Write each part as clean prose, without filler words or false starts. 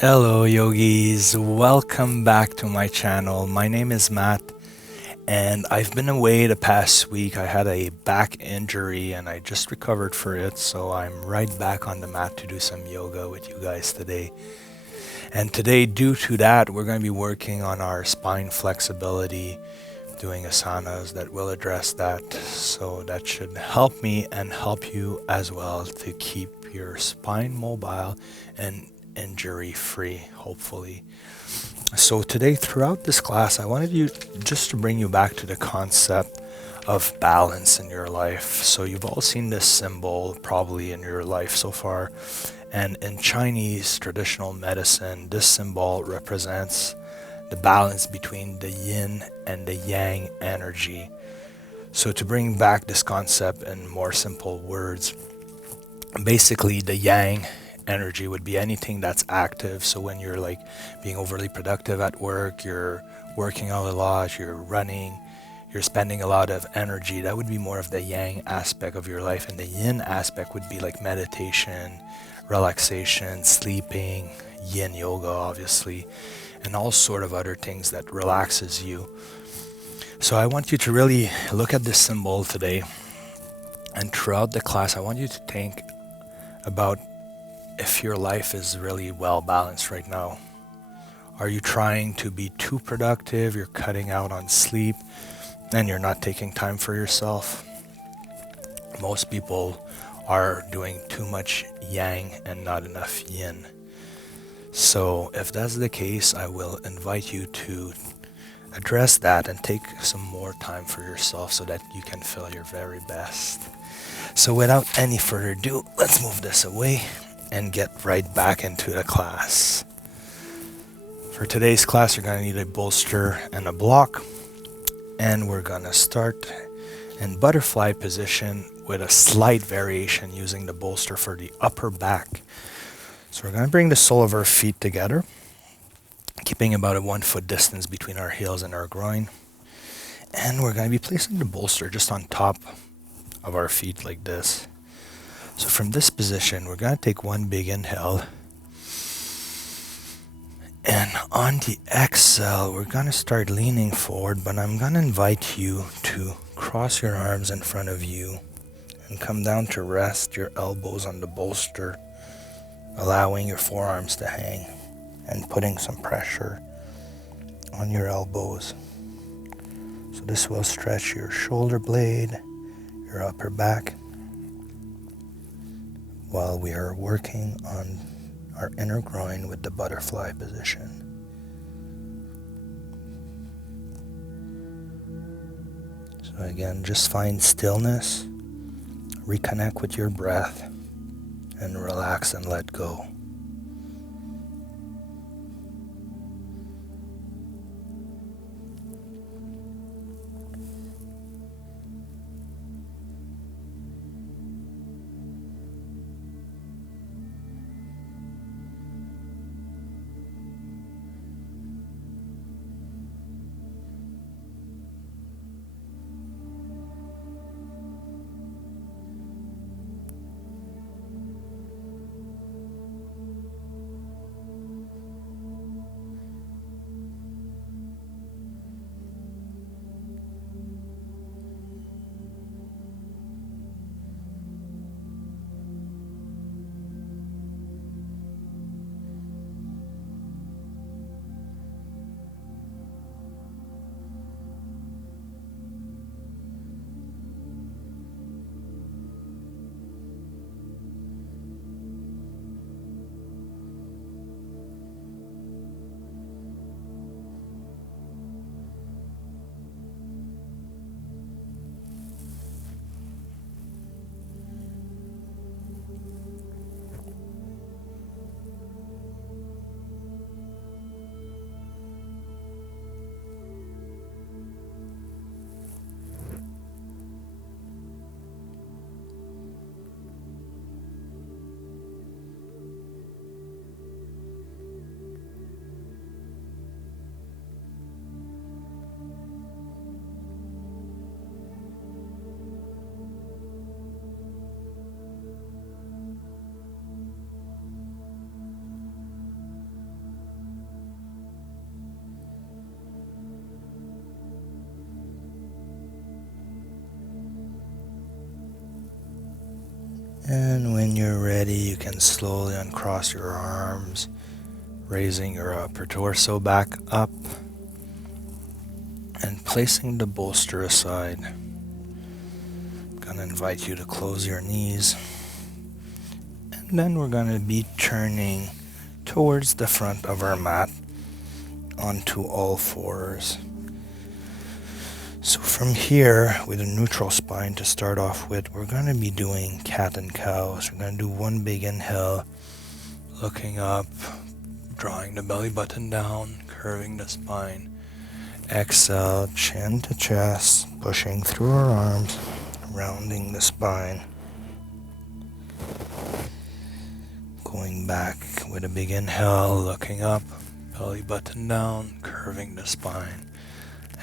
Hello, yogis. Welcome back to my channel. My name is Matt, and I've been away the past week. I had a back injury and I just recovered for it, so I'm right back on the mat to do some yoga with you guys today. And today, due to that, we're going to be working on our spine flexibility, doing asanas that will address that. So that should help me and help you as well to keep your spine mobile and injury free, hopefully. So today, throughout this class, I wanted you just to bring you back to the concept of balance in your life. So you've all seen this symbol probably in your life so far. And in Chinese traditional medicine, this symbol represents the balance between the yin and the yang energy. So to bring back this concept in more simple words, basically the yang energy would be anything that's active. So when you're like being overly productive at work, you're working out a lot, you're running, you're spending a lot of energy, that would be more of the yang aspect of your life. And the yin aspect would be like meditation, relaxation, sleeping, yin yoga obviously, and all sort of other things that relaxes you. So I want you to really look at this symbol today, and throughout the class I want you to think about if your life is really well balanced right now. Are you trying to be too productive? You're cutting out on sleep and you're not taking time for yourself. Most people are doing too much yang and not enough yin. So if that's the case, I will invite you to address that and take some more time for yourself so that you can feel your very best. So without any further ado, let's move this away and get right back into the class. For today's class, you're going to need a bolster and a block. And we're going to start in butterfly position with a slight variation using the bolster for the upper back. So we're going to bring the sole of our feet together, keeping about a 1 foot distance between our heels and our groin. And we're going to be placing the bolster just on top of our feet like this. So from this position, we're going to take one big inhale. And on the exhale, we're going to start leaning forward, but I'm going to invite you to cross your arms in front of you and come down to rest your elbows on the bolster, allowing your forearms to hang and putting some pressure on your elbows. So this will stretch your shoulder blade, your upper back, while we are working on our inner groin with the butterfly position. So again, just find stillness, reconnect with your breath, and relax and let go. And when you're ready, you can slowly uncross your arms, raising your upper torso back up and placing the bolster aside. I'm gonna invite you to close your knees. And then we're gonna be turning towards the front of our mat onto all fours. So from here, with a neutral spine to start off with, we're going to be doing cat and cow. So we're going to do one big inhale, looking up, drawing the belly button down, curving the spine. Exhale, chin to chest, pushing through our arms, rounding the spine. Going back with a big inhale, looking up, belly button down, curving the spine.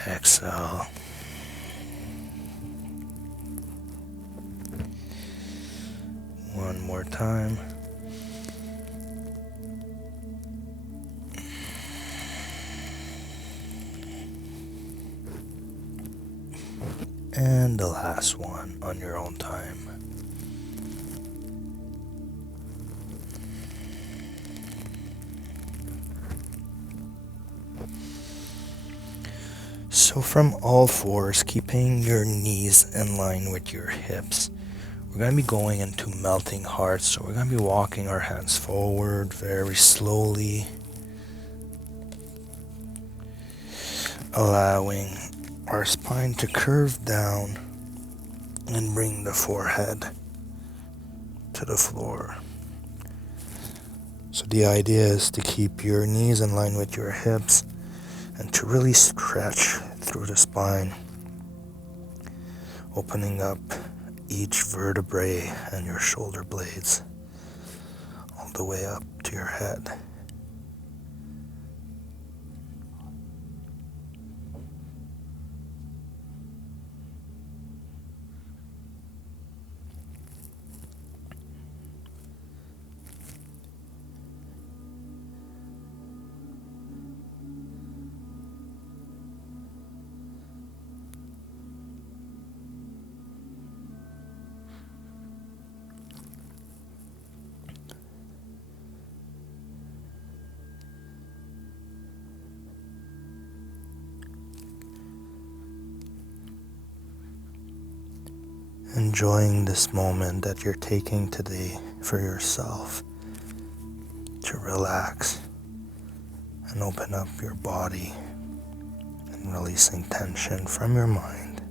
Exhale. One more time. And the last one on your own time. So from all fours, keeping your knees in line with your hips, we're going to be going into melting hearts. So we're going to be walking our hands forward very slowly, allowing our spine to curve down and bring the forehead to the floor. So the idea is to keep your knees in line with your hips and to really stretch through the spine, opening up each vertebrae and your shoulder blades all the way up to your head. Enjoying this moment that you're taking today for yourself to relax and open up your body and releasing tension from your mind.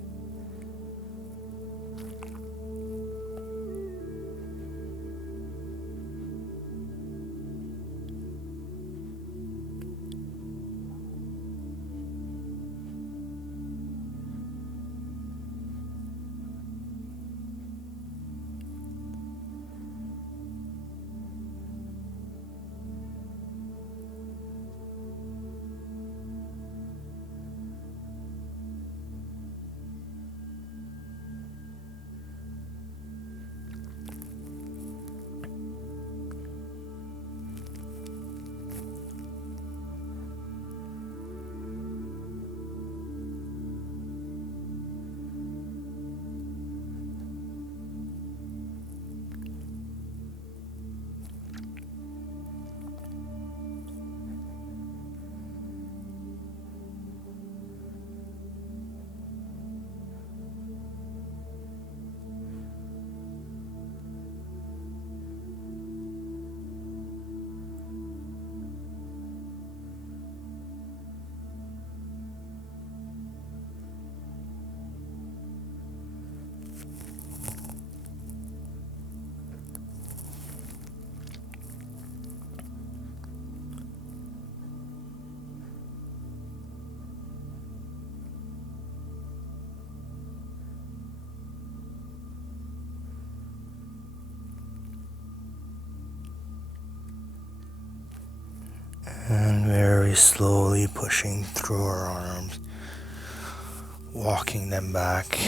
And very slowly pushing through our arms, walking them back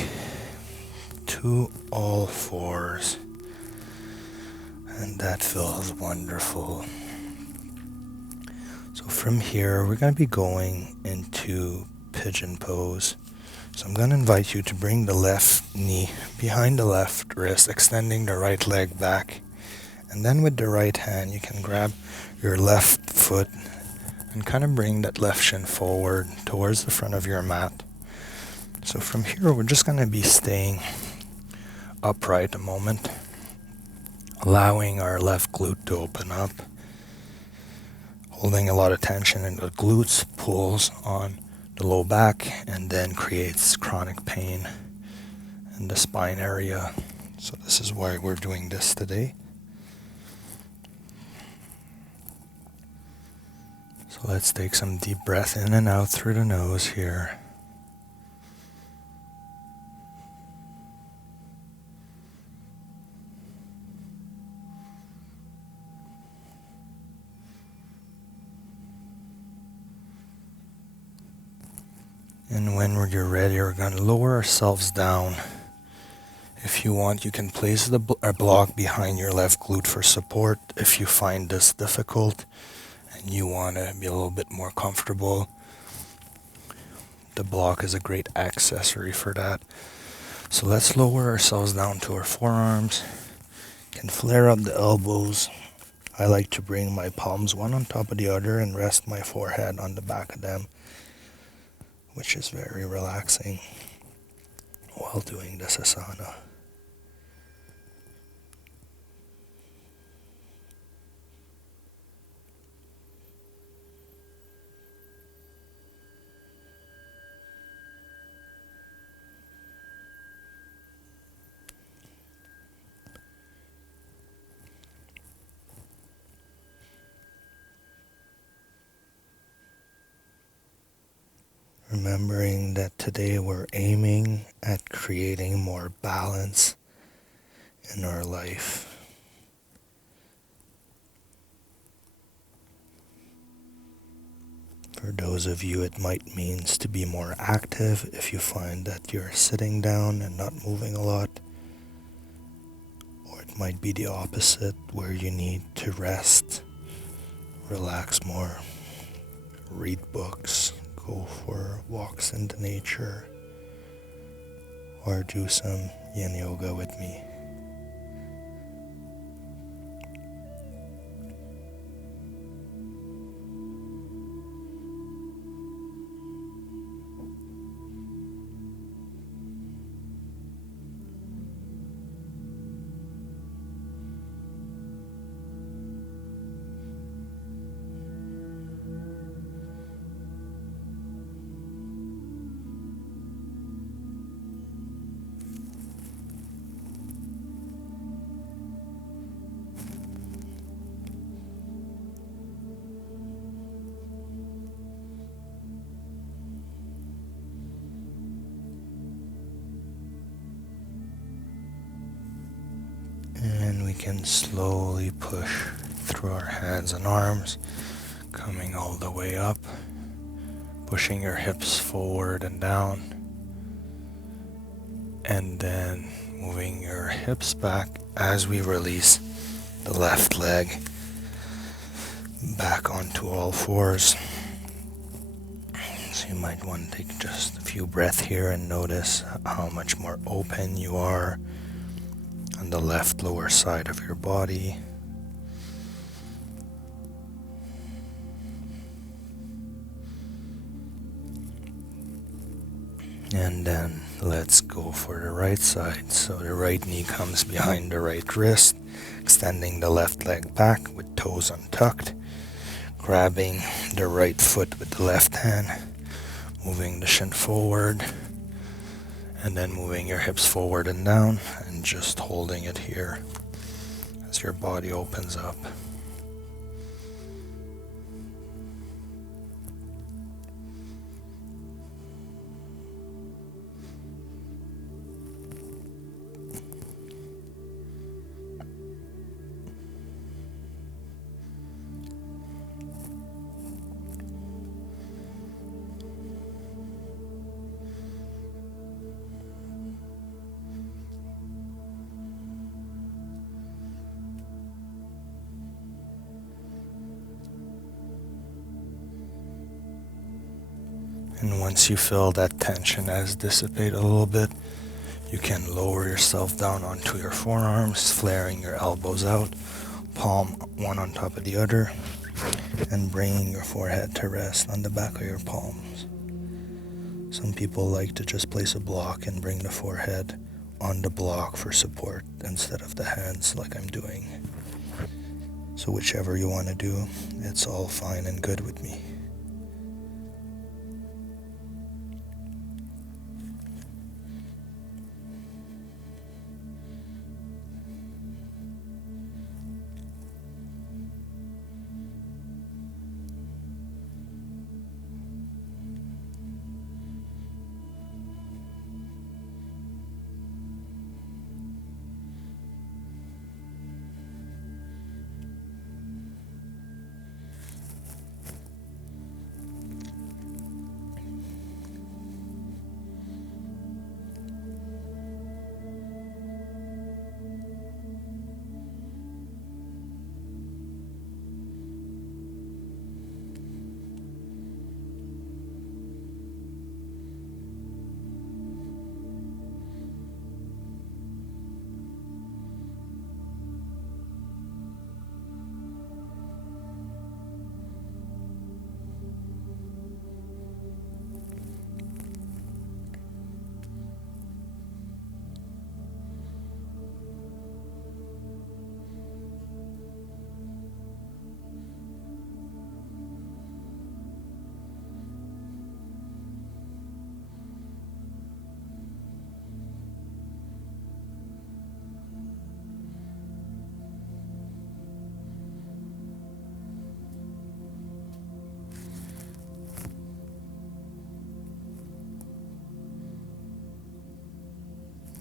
to all fours. And that feels wonderful. So from here, we're going to be going into pigeon pose. So I'm going to invite you to bring the left knee behind the left wrist, extending the right leg back. And then with the right hand, you can grab your left foot and kind of bring that left shin forward towards the front of your mat. So from here, we're just going to be staying upright a moment, allowing our left glute to open up, holding a lot of tension in the glutes, pulls on the low back, and then creates chronic pain in the spine area. So this is why we're doing this today. So let's take some deep breath in and out through the nose here. And when you're ready, we're going to lower ourselves down. If you want, you can place a block behind your left glute for support if you find this difficult and you want to be a little bit more comfortable. The block is a great accessory for that. So let's lower ourselves down to our forearms. You can flare up the elbows. I like to bring my palms one on top of the other and rest my forehead on the back of them, which is very relaxing while doing this asana. Remembering that today we're aiming at creating more balance in our life. For those of you, it might mean to be more active if you find that you're sitting down and not moving a lot. Or it might be the opposite, where you need to rest, relax more, read books, go for walks into nature, or do some Yin Yoga with me. And we can slowly push through our hands and arms, coming all the way up, pushing your hips forward and down, and then moving your hips back as we release the left leg back onto all fours. So you might want to take just a few breaths here and notice how much more open you are on the left lower side of your body. And then let's go for the right side. So the right knee comes behind the right wrist, extending the left leg back with toes untucked, grabbing the right foot with the left hand, moving the shin forward, and then moving your hips forward and down, and just holding it here as your body opens up. And once you feel that tension has dissipated a little bit, you can lower yourself down onto your forearms, flaring your elbows out, palm one on top of the other, and bringing your forehead to rest on the back of your palms. Some people like to just place a block and bring the forehead on the block for support instead of the hands like I'm doing. So whichever you want to do, it's all fine and good with me.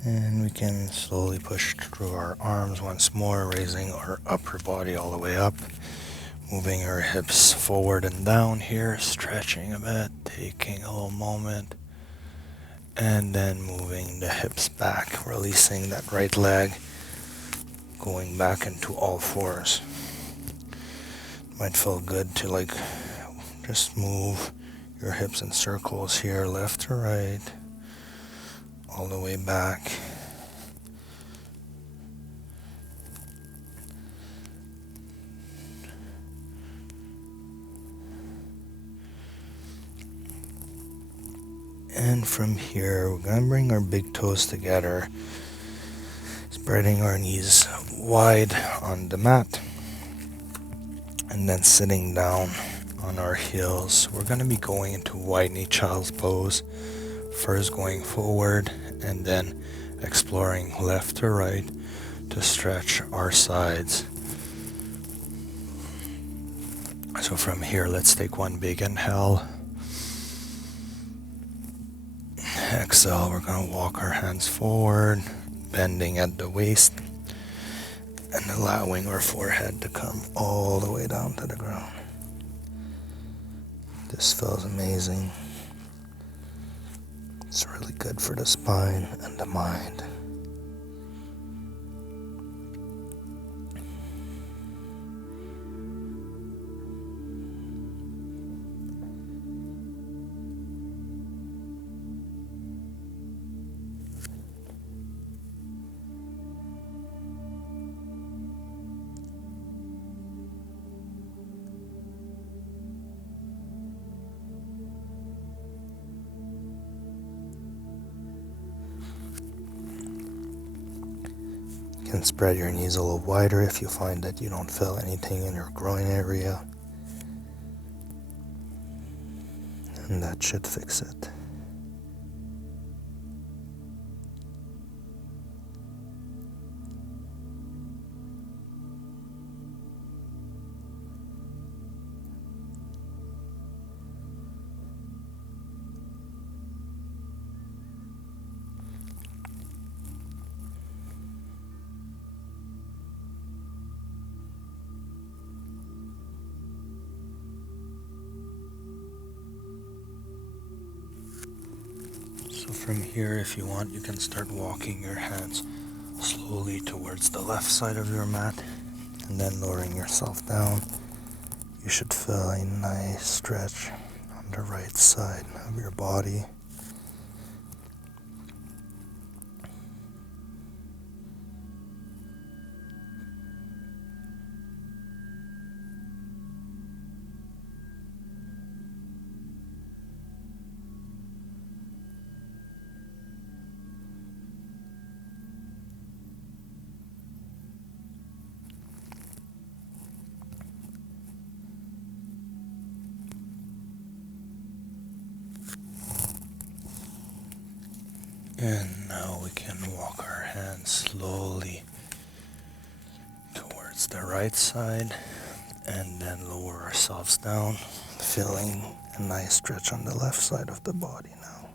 And we can slowly push through our arms once more, raising our upper body all the way up, moving our hips forward and down here, stretching a bit, taking a little moment, and then moving the hips back, releasing that right leg, going back into all fours. Might feel good to just move your hips in circles here, left to right, all the way back. And from here, we're going to bring our big toes together, spreading our knees wide on the mat, and then sitting down on our heels. We're going to be going into wide knee child's pose, first going forward and then exploring left to right to stretch our sides. So from here, let's take one big inhale. Exhale, we're going to walk our hands forward, bending at the waist and allowing our forehead to come all the way down to the ground. This feels amazing. It's really good for the spine and the mind. You can spread your knees a little wider if you find that you don't feel anything in your groin area, and that should fix it. So from here, if you want, you can start walking your hands slowly towards the left side of your mat and then lowering yourself down. You should feel a nice stretch on on the right side of your body. And now we can walk our hands slowly towards the right side and then lower ourselves down, feeling a nice stretch on the left side of the body now.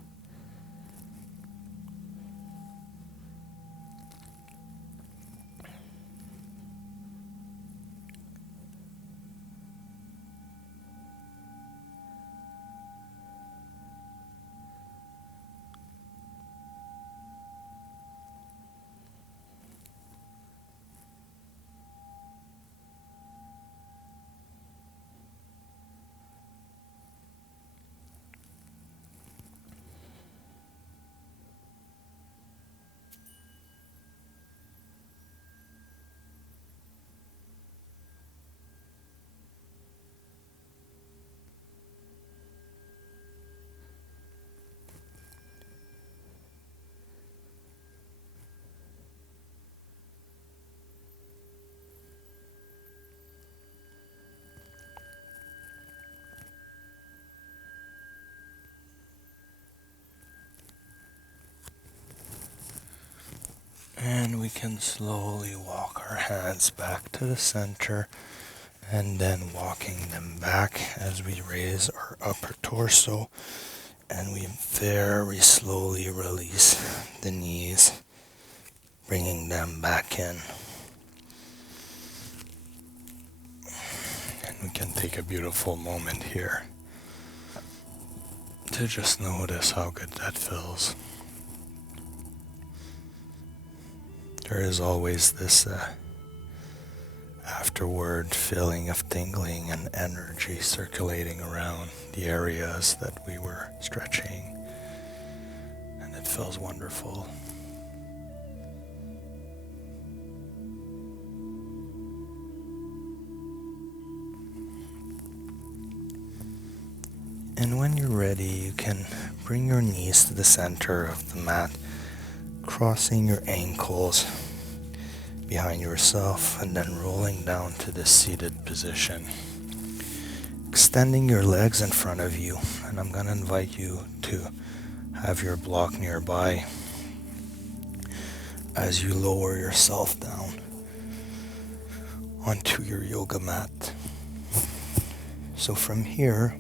And we can slowly walk our hands back to the center and then walking them back as we raise our upper torso, and we very slowly release the knees, bringing them back in. And we can take a beautiful moment here to just notice how good that feels. There is always this afterward feeling of tingling and energy circulating around the areas that we were stretching, and it feels wonderful. And when you're ready, you can bring your knees to the center of the mat, crossing your ankles behind yourself and then rolling down to the seated position. Extending your legs in front of you, and I'm going to invite you to have your block nearby as you lower yourself down onto your yoga mat. So from here,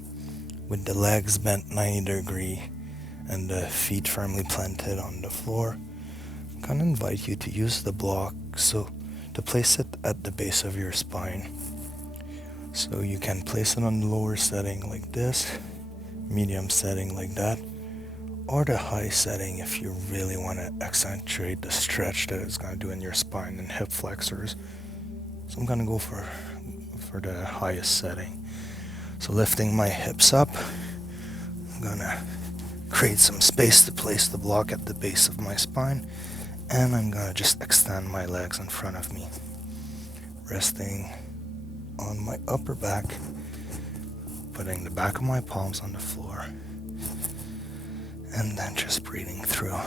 with the legs bent 90 degrees and the feet firmly planted on the floor, I'm going to invite you to use the block to place it at the base of your spine. So you can place it on the lower setting like this, medium setting like that, or the high setting if you really want to accentuate the stretch that it's going to do in your spine and hip flexors. So I'm going to go for the highest setting. So lifting my hips up, I'm going to create some space to place the block at the base of my spine, and I'm going to just extend my legs in front of me, resting on my upper back, putting the back of my palms on the floor, and then just breathing through.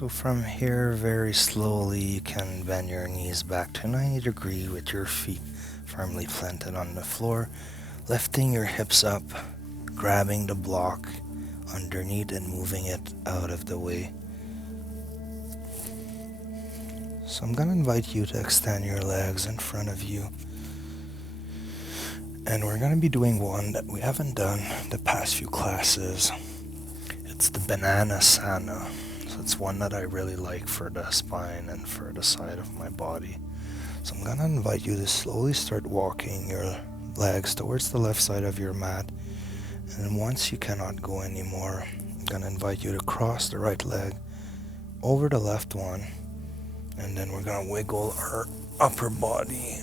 So from here, very slowly, you can bend your knees back to 90 degrees with your feet firmly planted on the floor, lifting your hips up, grabbing the block underneath and moving it out of the way. So I'm gonna invite you to extend your legs in front of you. And we're gonna be doing one that we haven't done the past few classes. It's the banana sana. So it's one that I really like for the spine and for the side of my body. So I'm gonna invite you to slowly start walking your legs towards the left side of your mat. And once you cannot go anymore, I'm gonna invite you to cross the right leg over the left one. And then we're gonna wiggle our upper body,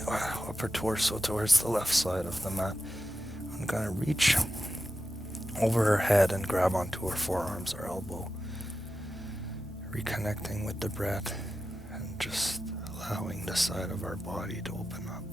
upper torso towards the left side of the mat. I'm gonna reach over her head and grab onto her forearms or elbow. Reconnecting with the breath and just allowing the side of our body to open up.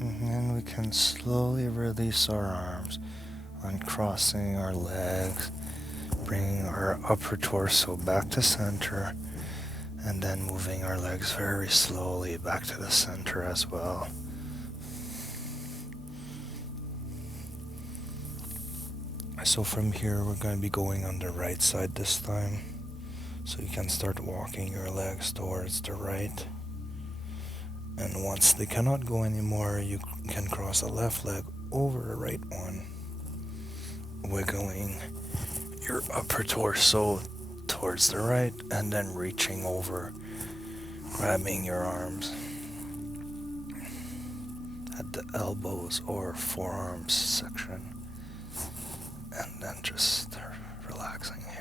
And then we can slowly release our arms, uncrossing our legs, bringing our upper torso back to center, and then moving our legs very slowly back to the center as well. So from here, we're going to be going on the right side this time. So you can start walking your legs towards the right. And once they cannot go anymore, you can cross the left leg over the right one, wiggling your upper torso towards the right, and then reaching over, grabbing your arms at the elbows or forearms section, and then just relaxing here.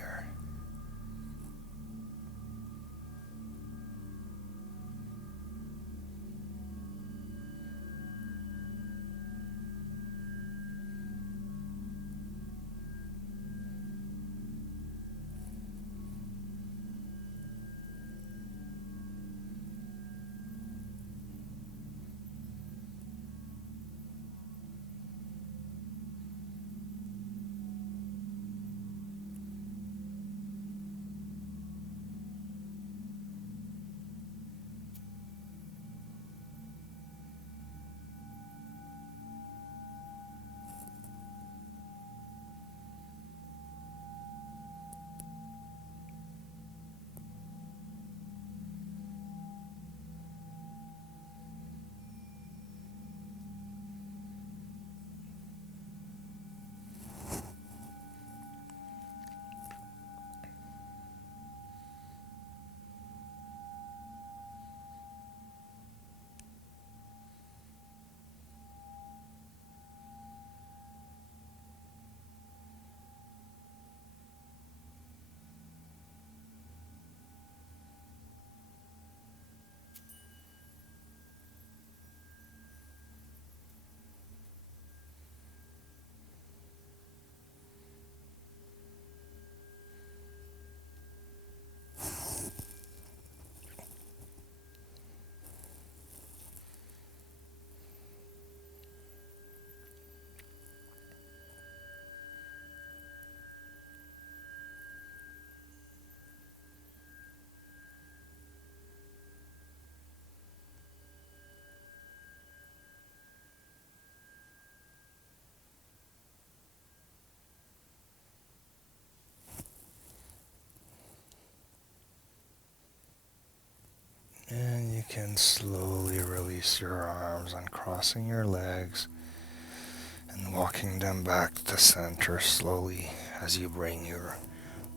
can slowly release your arms, uncrossing your legs and walking them back to center slowly as you bring your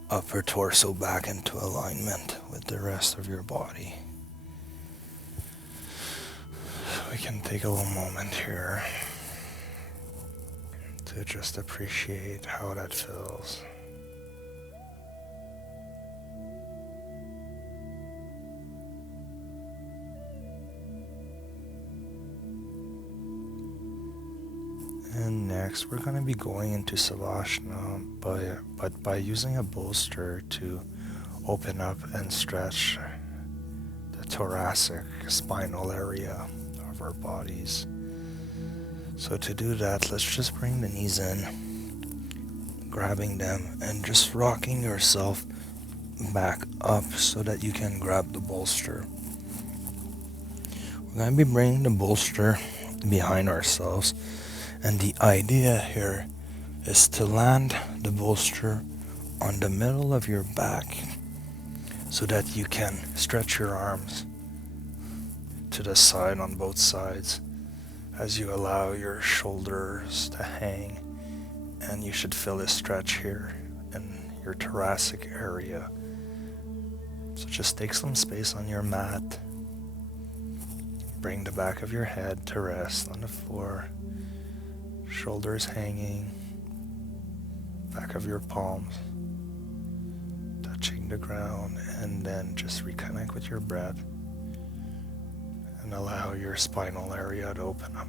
upper torso back into alignment with the rest of your body. We can take a little moment here to just appreciate how that feels. And next, we're going to be going into savasana but by using a bolster to open up and stretch the thoracic spinal area of our bodies. So to do that, let's just bring the knees in, grabbing them and just rocking yourself back up so that you can grab the bolster. We're going to be bringing the bolster behind ourselves, and the idea here is to land the bolster on the middle of your back so that you can stretch your arms to the side on both sides as you allow your shoulders to hang, and you should feel a stretch here in your thoracic area. So just take some space on your mat. Bring the back of your head to rest on the floor, shoulders hanging, back of your palms touching the ground, and then just reconnect with your breath and allow your spinal area to open up.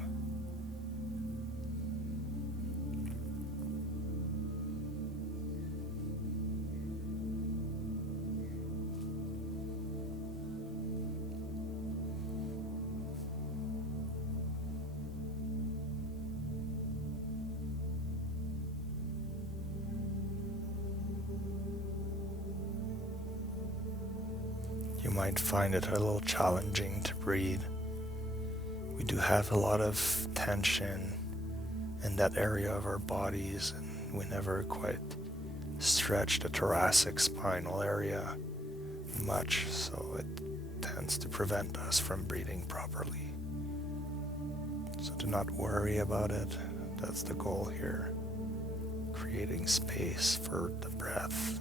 You might find it a little challenging to breathe. We do have a lot of tension in that area of our bodies, and we never quite stretch the thoracic spinal area much, so it tends to prevent us from breathing properly. So do not worry about it. That's the goal here, creating space for the breath.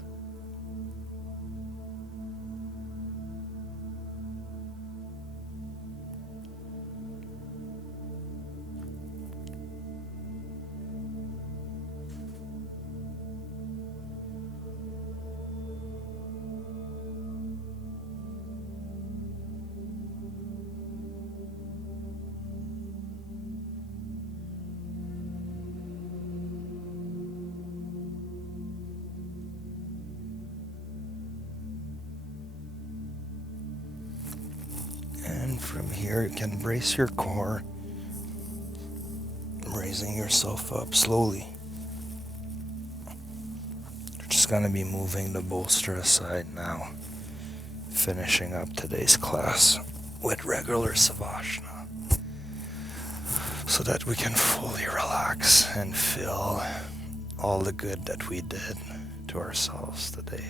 And from here, you can brace your core, raising yourself up slowly. You're just going to be moving the bolster aside now, finishing up today's class with regular savasana, so that we can fully relax and feel all the good that we did to ourselves today.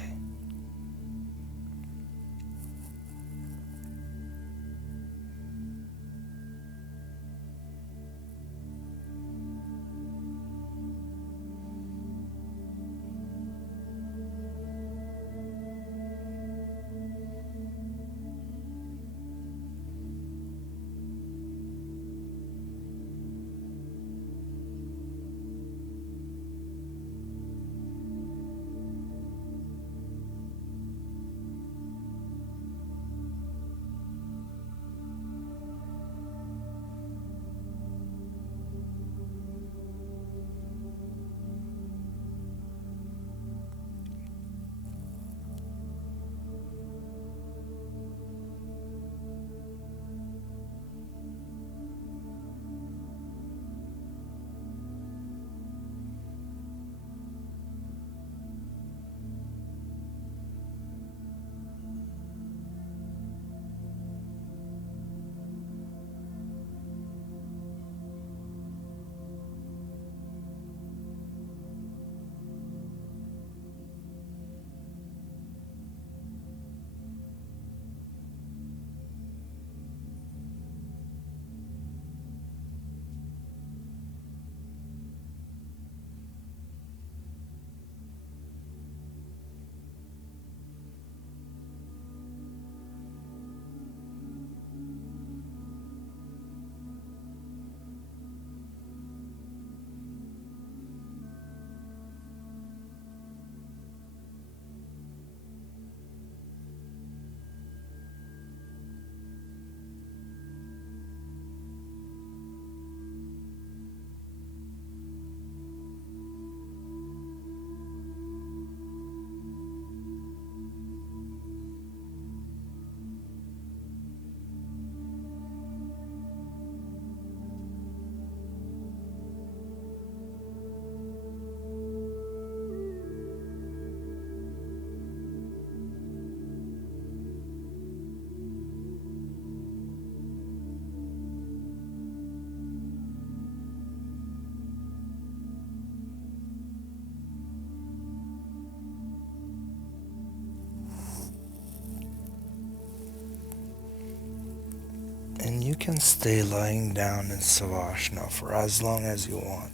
And you can stay lying down in savasana for as long as you want.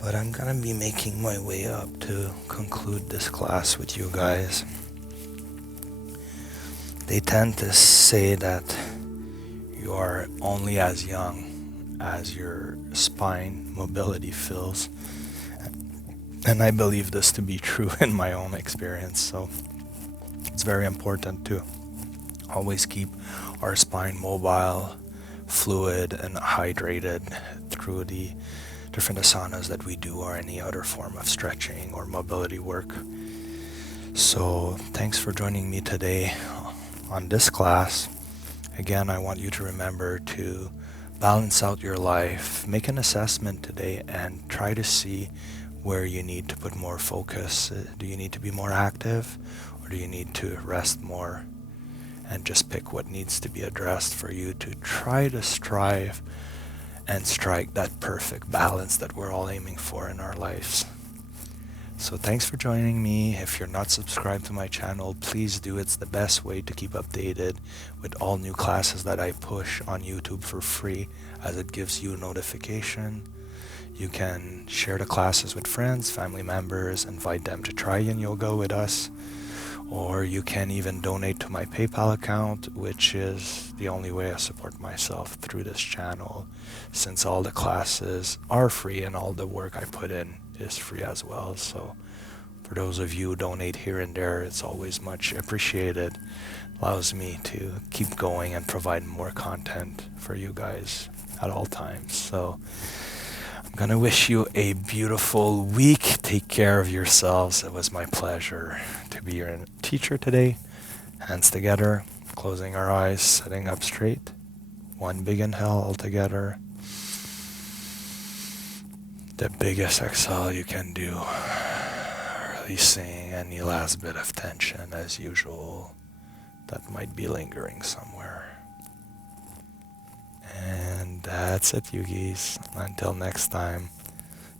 But I'm gonna be making my way up to conclude this class with you guys. They tend to say that you are only as young as your spine mobility feels. And I believe this to be true in my own experience. So it's very important to always keep our spine mobile, fluid, and hydrated through the different asanas that we do or any other form of stretching or mobility work. So thanks for joining me today on this class. Again, I want you to remember to balance out your life, make an assessment today, and try to see where you need to put more focus. Do you need to be more active, or do you need to rest more? And just pick what needs to be addressed for you to try to strive and strike that perfect balance that we're all aiming for in our lives. So thanks for joining me. If you're not subscribed to my channel, please do. It's the best way to keep updated with all new classes that I push on YouTube for free, as it gives you notification. You can share the classes with friends, family members, invite them to try Yin Yoga with us. Or you can even donate to my PayPal account, which is the only way I support myself through this channel, since all the classes are free and all the work I put in is free as well. So for those of you who donate here and there, it's always much appreciated. Allows me to keep going and provide more content for you guys at all times. So I'm gonna wish you a beautiful week. Take care of yourselves. It was my pleasure to be your teacher today. Hands together, closing our eyes, sitting up straight. One big inhale all together. The biggest exhale you can do. Releasing any last bit of tension as usual that might be lingering somewhere. And that's it, yogis. Until next time,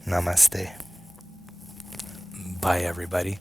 namaste. Bye, everybody.